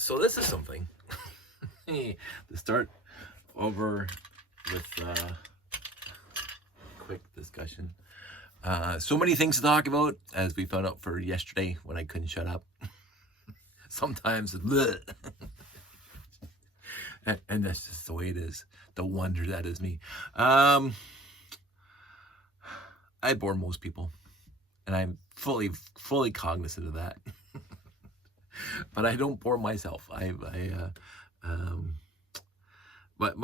So this is something to start over with quick discussion. So many things to talk about, as we found out for yesterday when I couldn't shut up. Sometimes, and that's just the way it is. The wonder that is me. I bore most people, and I'm fully cognizant of that. But I don't bore myself. But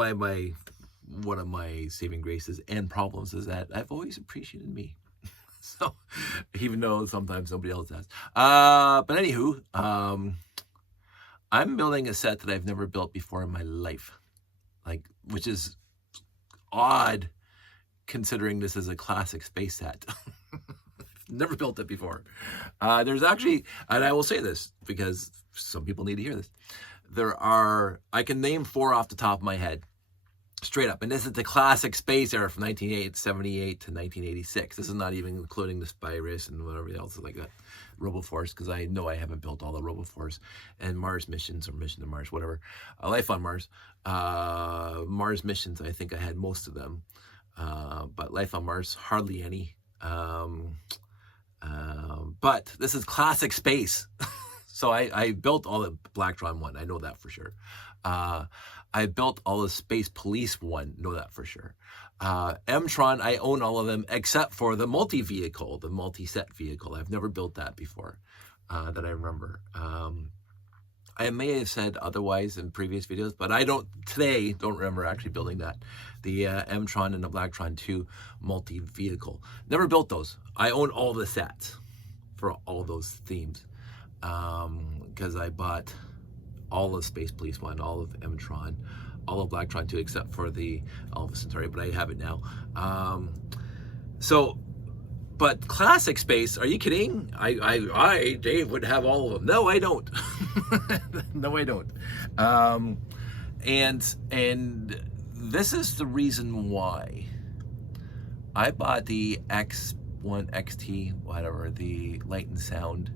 one of my saving graces and problems is that I've always appreciated me. So, even though sometimes somebody else has. But anywho, I'm building a set that I've never built before in my life, which is odd considering this is a classic space set. Never built it before. There's actually, and I will say this because some people need to hear this. I can name 4 off the top of my head, straight up. And this is the classic space era from 1978 to 1986. This is not even including the Spyrus and whatever else is like that. RoboForce, because I know I haven't built all the RoboForce and Mars missions or Mission to Mars, whatever. Life on Mars. Mars missions, I think I had most of them. But Life on Mars, hardly any. But this is classic space. So I built all the Blacktron one. I know that for sure. I built all the Space Police one. Know that for sure. Mtron, I own all of them except for the multi-vehicle, the multi-set vehicle. I've never built that before that I remember. I may have said otherwise in previous videos, but I don't remember actually building that. The Mtron and the Blacktron 2 multi-vehicle. Never built those. I own all the sets for all those themes. Because I bought all of Space Police 1, all of Mtron, all of Blacktron 2, except for the Alpha Centauri, but I have it now. But classic space, are you kidding? I, Dave, would have all of them. No, I don't. No, I don't. And this is the reason why I bought the X1 XT, whatever, the Light and Sound.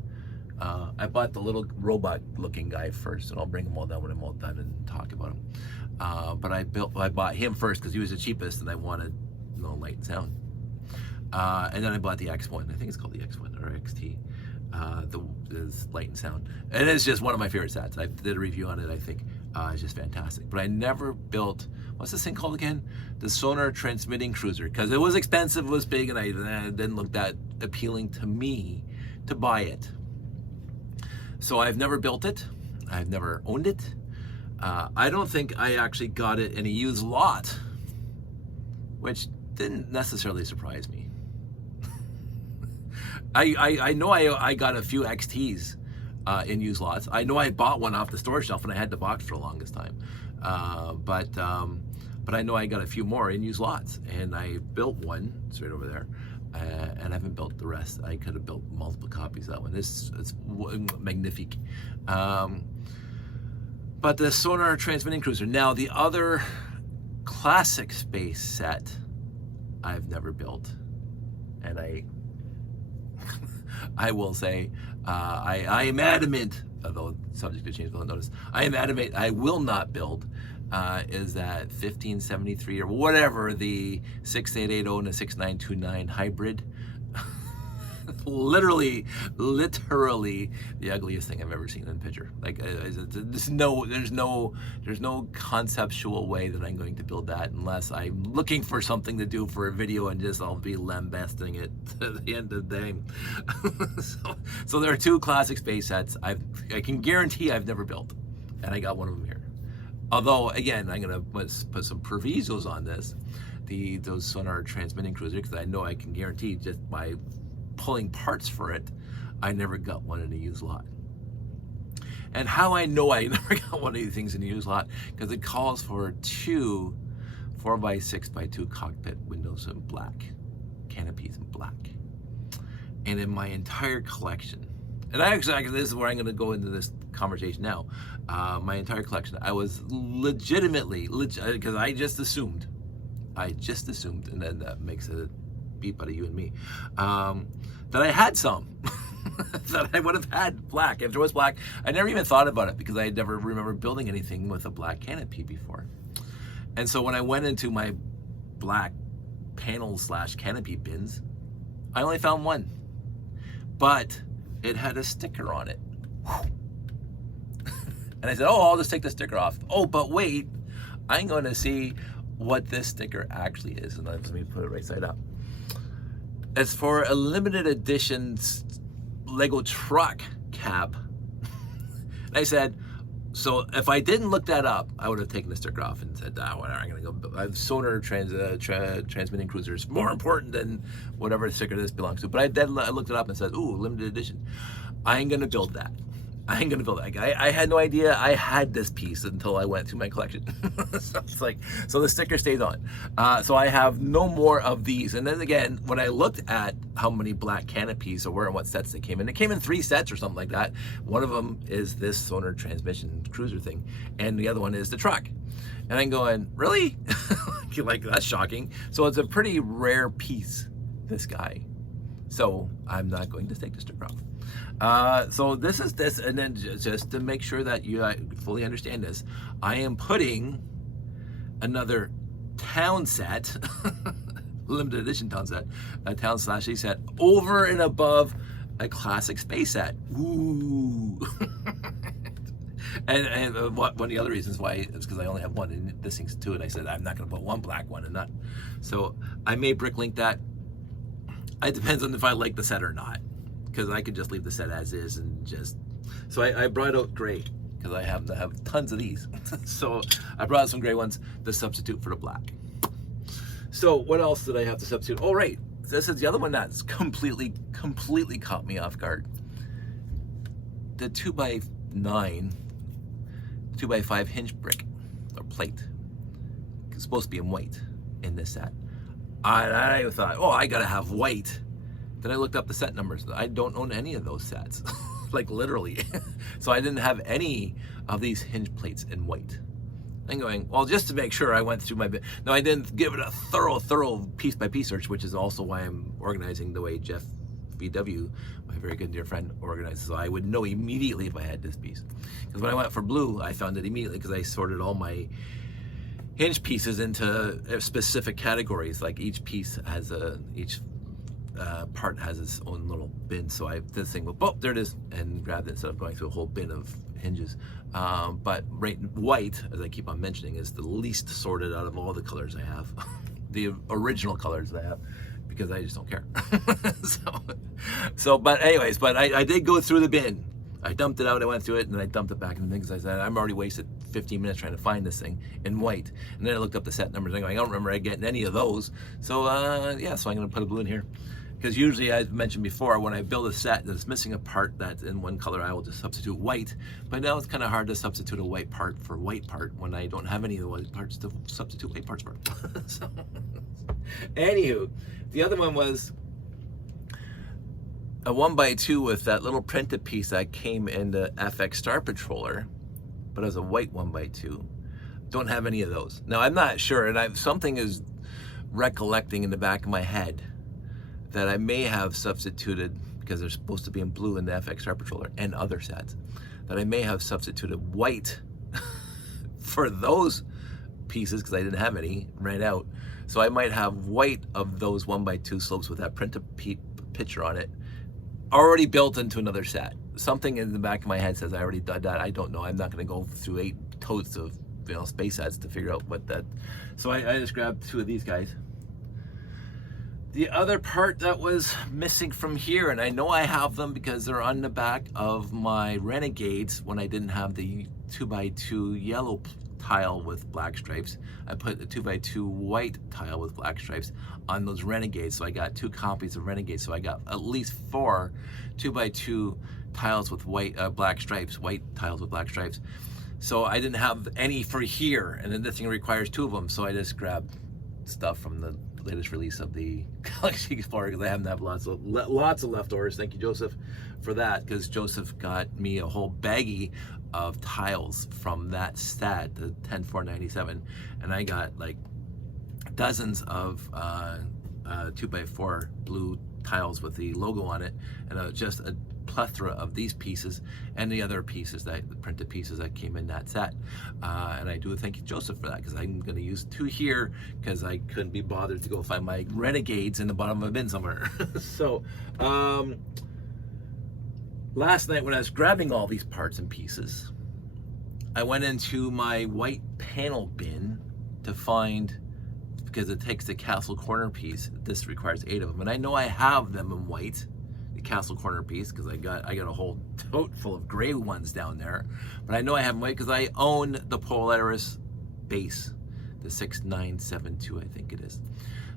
I bought the little robot-looking guy first, and I'll bring them all down when I'm all done and talk about him. But I bought him first because he was the cheapest, and I wanted Light and Sound. And then I bought the X1. I think it's called the X1 or XT. This Light and Sound, and it's just one of my favorite sets. I did a review on it. I think it's just fantastic. But I never built, what's this thing called again? The Sonar transmitting cruiser, because it was expensive, it was big, and it didn't look that appealing to me to buy it. So I've never built it. I've never owned it. I don't think I actually got it in a used lot, which didn't necessarily surprise me. I know I got a few XTs in used lots. I know I bought one off the store shelf and I had the box for the longest time. But I know I got a few more in used lots, and I built one. It's right over there. And I haven't built the rest. I could have built multiple copies of that one. It's magnifique. But the Sonar transmitting cruiser. Now, the other classic space set I've never built, and I will say I am adamant, although subject to change, but notice, I am adamant I will not build is that 1573 or whatever, the 6880 and a 6929 hybrid. literally the ugliest thing I've ever seen in a picture. There's no conceptual way that I'm going to build that unless I'm looking for something to do for a video, and just I'll be lambasting it at the end of the day. So there are 2 classic space sets I can guarantee I've never built, and I got one of them here. Although, again, I'm going to put some provisos on this, those Sonar transmitting cruisers, because I know I can guarantee just by pulling parts for it, I never got one in a used lot. And how I know I never got one of these things in a used lot, because it calls for 2 4x6x2 cockpit windows in black, canopies in black. And in my entire collection, and this is where I'm going to go into this conversation now. My entire collection, I was legitimately, because I just assumed, and then that makes it a beep out of you and me, that I had some. that I would have had black. If there was black, I never even thought about it because I never remember building anything with a black canopy before. And so when I went into my black panel / canopy bins, I only found one, but it had a sticker on it. And I said, oh, I'll just take the sticker off. Oh, but wait, I'm going to see what this sticker actually is. And let me put it right side up. It's for a limited edition Lego truck cab. And I said, so if I didn't look that up, I would have taken the sticker off and said, whatever, I'm going to go. I have Sonar transmitting cruisers more important than whatever sticker this belongs to. But I looked it up and said, ooh, limited edition. I ain't going to build that. I ain't gonna build that. I had no idea I had this piece until I went through my collection. So it's like, so the sticker stays on. So I have no more of these. And then again, when I looked at how many black canopies or where and what sets they came in, it came in 3 sets or something like that. One of them is this Sonar transmission cruiser thing, and the other one is the truck. And I'm going, really? Like, that's shocking. So it's a pretty rare piece, this guy. So I'm not going to take the sticker off. So this is this, and then just to make sure that you fully understand this, I am putting another town set, limited edition town set, a town / set over and above a classic space set. Ooh. And one of the other reasons why is because I only have one, and this thing's 2, and I said I'm not going to put one black one and not. So I may brick link that. It depends on if I like the set or not, because I could just leave the set as is and just. So I brought out gray because I have tons of these. So I brought out some gray ones to substitute for the black. So what else did I have to substitute? Oh, right, this is the other one that's completely caught me off guard. The 2x9, 2x5 hinge brick or plate. It's supposed to be in white in this set. I thought, oh, I gotta have white. Then I looked up the set numbers. I don't own any of those sets, like literally. So I didn't have any of these hinge plates in white. I'm going, well, just to make sure, I went through my bit. No, I didn't give it a thorough piece by piece search, which is also why I'm organizing the way Jeff VW, my very good dear friend, organizes. So I would know immediately if I had this piece. Because when I went for blue, I found it immediately because I sorted all my hinge pieces into specific categories. Like each piece has each part has its own little bin. So I did this thing, oh, there it is, and grabbed it instead of going through a whole bin of hinges. But white, as I keep on mentioning, is the least sorted out of all the colors I have. The original colors that I have, because I just don't care. But anyways, I did go through the bin. I dumped it out, I went through it, and then I dumped it back in the bin because I said, I'm already wasted 15 minutes trying to find this thing in white. And then I looked up the set numbers and I don't remember getting any of those. So yeah, so I'm gonna put a blue in here. Because usually, as mentioned before, when I build a set that's missing a part that's in one color, I will just substitute white. But now it's kind of hard to substitute a white part for white part when I don't have any of the white parts to substitute white parts for. So, anywho, the other one was a 1x2 with that little printed piece that came in the FX Star Patroller, but as a white 1x2. Don't have any of those. Now, I'm not sure, and something is recollecting in the back of my head that I may have substituted, because they're supposed to be in blue in the FX Star Patroller and other sets, that I may have substituted white for those pieces because I didn't have any, ran out. So I might have white of those 1x2 slopes with that printed picture on it already built into another set. Something in the back of my head says I already did that. I don't know. I'm not going to go through 8 totes of space sets to figure out what that. So I just grabbed 2 of these guys. The other part that was missing from here, and I know I have them because they're on the back of my Renegades when I didn't have the 2x2 yellow tile with black stripes. I put the 2x2 white tile with black stripes on those Renegades, so I got 2 copies of Renegades. So I got at least 4 2x2 tiles with white black stripes, white tiles with black stripes. So I didn't have any for here, and then this thing requires 2 of them. So I just grabbed stuff from the latest release of the Galaxy Explorer because I haven't had lots of leftovers. Thank you, Joseph, for that, because Joseph got me a whole baggie of tiles from that set, the 10497, and I got like dozens of 2x4 blue tiles with the logo on it, and just a plethora of these pieces and the other pieces, the printed pieces that came in that set. And I do thank you, Joseph, for that, because I'm going to use 2 here because I couldn't be bothered to go find my Renegades in the bottom of a bin somewhere. So last night when I was grabbing all these parts and pieces, I went into my white panel bin to find, because it takes the castle corner piece. This requires 8 of them, and I know I have them in white, the castle corner piece, because I got a whole tote full of gray ones down there. But I know I have them white because I own the Polaris base, the 6972, I think it is,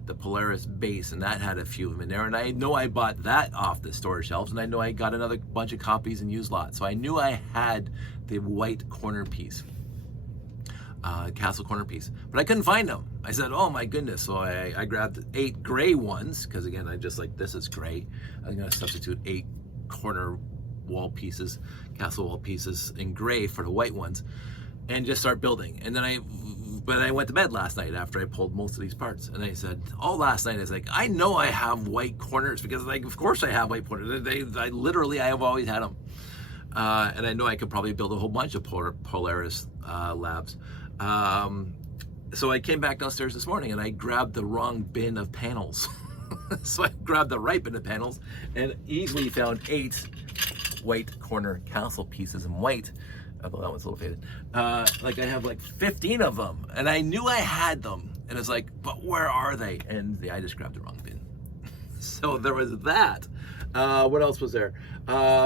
the Polaris base, and that had a few of them in there. And I know I bought that off the store shelves, and I know I got another bunch of copies in used lots. So I knew I had the white corner piece. Castle corner piece, but I couldn't find them. I said, oh my goodness. So I grabbed 8 gray ones, because again, I just like, this is gray. I'm going to substitute 8 corner wall pieces, castle wall pieces in gray for the white ones, and just start building. And then I went to bed last night after I pulled most of these parts, and I said, last night I was like, I know I have white corners, because like, of course I have white corners. I have always had them. And I know I could probably build a whole bunch of Polaris labs. So I came back downstairs this morning and I grabbed the wrong bin of panels. So I grabbed the right bin of panels and easily found 8 white corner castle pieces in white. Although that one's a little faded. Like I have like 15 of them, and I knew I had them. And it's like, but where are they? And I just grabbed the wrong bin. So there was that. What else was there?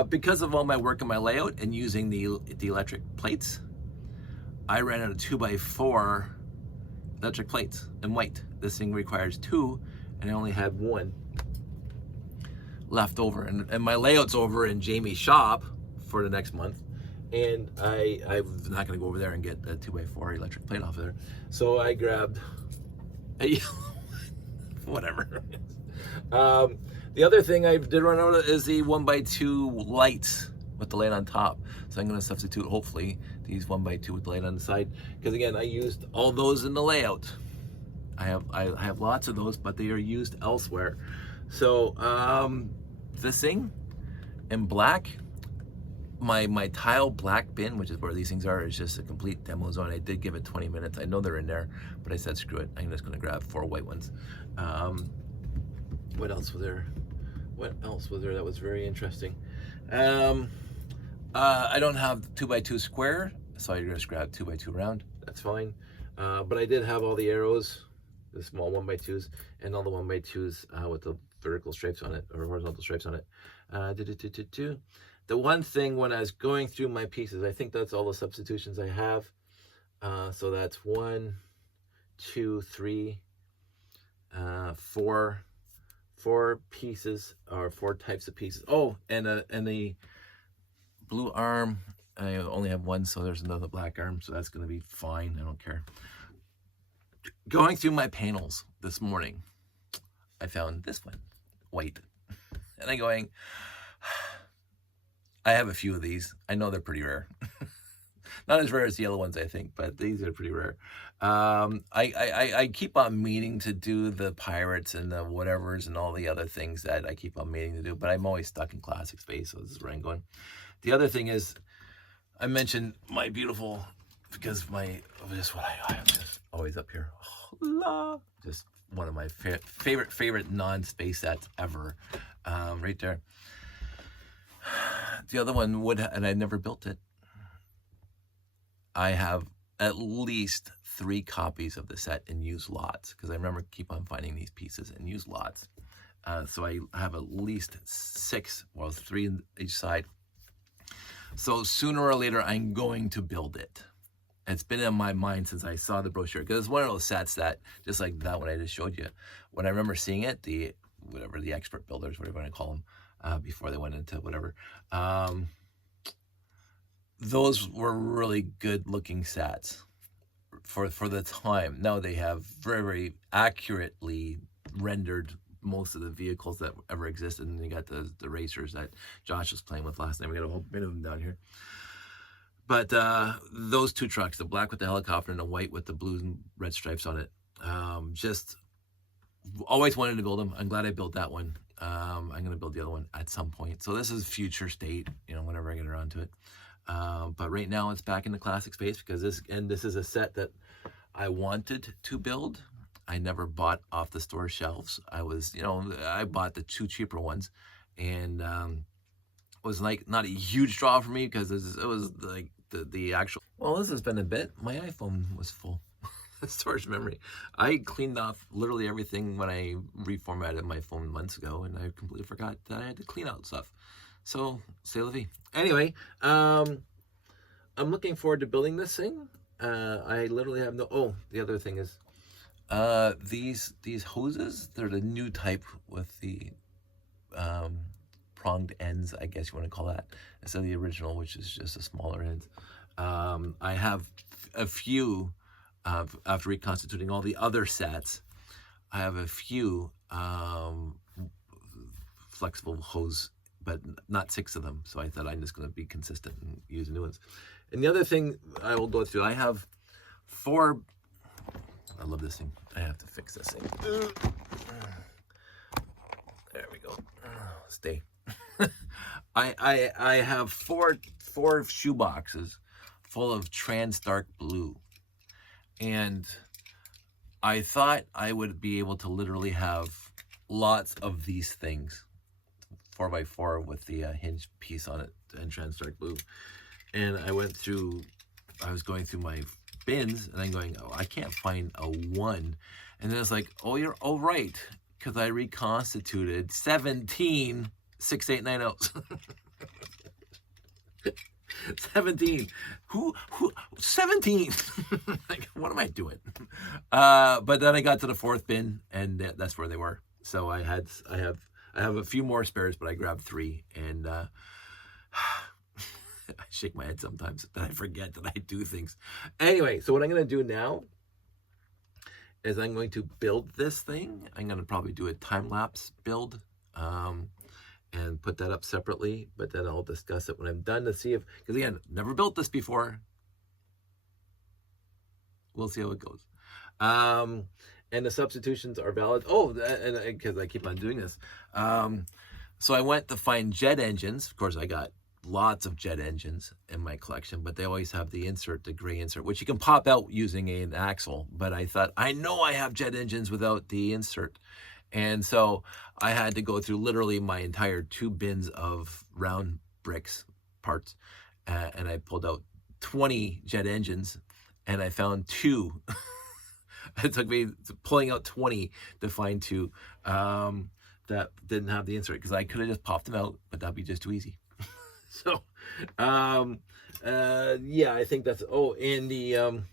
Because of all my work on my layout and using the electric plates, I ran out of 2x4 electric plates in white. This thing requires 2, and I only had 1 left over. And my layout's over in Jamie's shop for the next month. And I'm not gonna go over there and get a 2x4 electric plate off of there. So I grabbed a yellow one, whatever. The other thing I did run out of is the 1x2 lights with the light on top. So I'm gonna substitute, hopefully, these 1x2 with the light on the side. Because again, I used all those in the layout. I have lots of those, but they are used elsewhere. So this thing in black, my tile black bin, which is where these things are, is just a complete demo zone. I did give it 20 minutes. I know they're in there, but I said screw it. I'm just gonna grab 4 white ones. What else was there? What else was there that was very interesting? I don't have 2x2 square, so I just grabbed 2x2 round. That's fine. But I did have all the arrows, the small 1x2s, and all the 1x2s with the vertical stripes on it, or horizontal stripes on it. The one thing when I was going through my pieces, I think that's all the substitutions I have. So that's 1, 2, 3, 4 pieces, or 4 types of pieces. Oh, and the blue arm, I only have 1, so there's another black arm, so that's going to be fine. I don't care. Going through my panels this morning, I found this one, white. And I'm going, I have a few of these. I know they're pretty rare. Not as rare as the yellow ones, I think, but these are pretty rare. I keep on meaning to do the pirates and the whatevers and all the other things that I keep on meaning to do, but I'm always stuck in classic space, so this is where I'm going. The other thing is, I mentioned my beautiful, because just what I have just always up here. Oh, just one of my favorite non-space sets ever, right there. The other one and I never built it. I have at least 3 copies of the set in used lots, because I remember keep on finding these pieces in used lots. So I have at least 6, well, 3 on each side. So sooner or later, I'm going to build it. It's been in my mind since I saw the brochure, because it's one of those sets that, just like that one I just showed you, when I remember seeing it, the expert builders, whatever you want to call them, before they went into whatever, those were really good looking sets for the time. Now they have very, very accurately rendered most of the vehicles that ever existed, and you got the racers that Josh was playing with last night. We got a whole bit of them down here. But those 2 trucks, the black with the helicopter and the white with the blue and red stripes on it, just always wanted to build them. I'm glad I built that one. I'm going to build the other one at some point. So this is future state, you know, whenever I get around to it. But right now it's back in the classic space because this is a set that I wanted to build. I never bought off the store shelves. I was, you know, I bought the 2 cheaper ones, and it was like not a huge draw for me because it was like the actual. Well, this has been a bit. My iPhone was full. Storage memory. I cleaned off literally everything when I reformatted my phone months ago, and I completely forgot that I had to clean out stuff. So, c'est la vie. Anyway, I'm looking forward to building this thing. I literally have no. Oh, the other thing is, these hoses. They're the new type with the pronged ends, I guess you want to call that, instead of the original, which is just a smaller end. I have a few. After reconstituting all the other sets, I have a few flexible hose, but not 6 of them. So I thought I'm just going to be consistent and use new ones. And the other thing I will go through, I have 4. I love this thing. I have to fix this thing. There we go. Stay. I have four shoe boxes full of trans dark blue. And I thought I would be able to literally have lots of these things, 4x4 with the hinge piece on it and trans dark blue. And I was going through my bins, and I'm going, oh, I can't find a 1. And then it's like, oh, you're right, because I reconstituted 17 6890s. 17. Who 17? Like, what am I doing? But then I got to the 4th bin, and that's where they were. So I have a few more spares, but I grabbed 3, and I shake my head sometimes that I forget that I do things. Anyway, so what I'm going to do now is I'm going to build this thing. I'm going to probably do a time-lapse build. And put that up separately, but then I'll discuss it when I'm done to see if, because again, never built this before. We'll see how it goes. And the substitutions are valid. Oh, and because I keep on doing this. So I went to find jet engines. Of course, I got lots of jet engines in my collection, but they always have the insert, the gray insert, which you can pop out using an axle. But I thought, I know I have jet engines without the insert. And so I had to go through literally my entire 2 bins of round bricks parts, and I pulled out 20 jet engines, and I found 2. It took me pulling out 20 to find 2 that didn't have the insert, because I could have just popped them out, but that'd be just too easy. So, yeah, I think that's. Oh, and the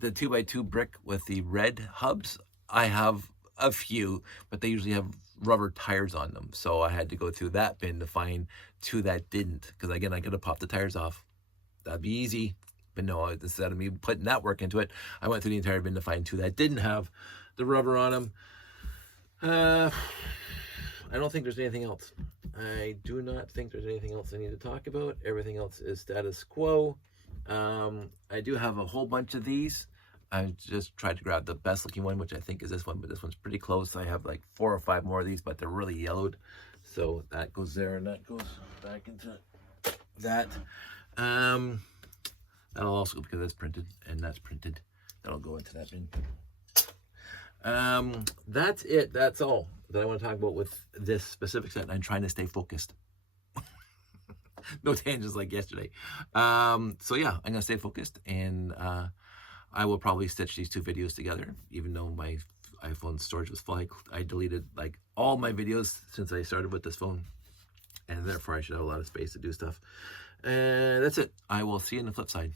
2x2 brick with the red hubs, I have a few, but they usually have rubber tires on them. So I had to go through that bin to find 2 that didn't, because again, I could have popped the tires off. That'd be easy. But no, instead of me putting that work into it, I went through the entire bin to find 2 that didn't have the rubber on them. I don't think there's anything else. I do not think there's anything else I need to talk about. Everything else is status quo. I do have a whole bunch of these. I just tried to grab the best looking one, which I think is this one, but this one's pretty close. I have like 4 or 5 more of these, but they're really yellowed. So that goes there, and that goes back into that. That'll also, because that's printed and that's printed, that'll go into that bin. That's it. That's all that I want to talk about with this specific set. I'm trying to stay focused. No tangents like yesterday. So yeah, I'm gonna stay focused, and I will probably stitch these 2 videos together, even though my iPhone storage was full. I deleted like all my videos since I started with this phone, and therefore I should have a lot of space to do stuff. And that's it. I will see you on the flip side.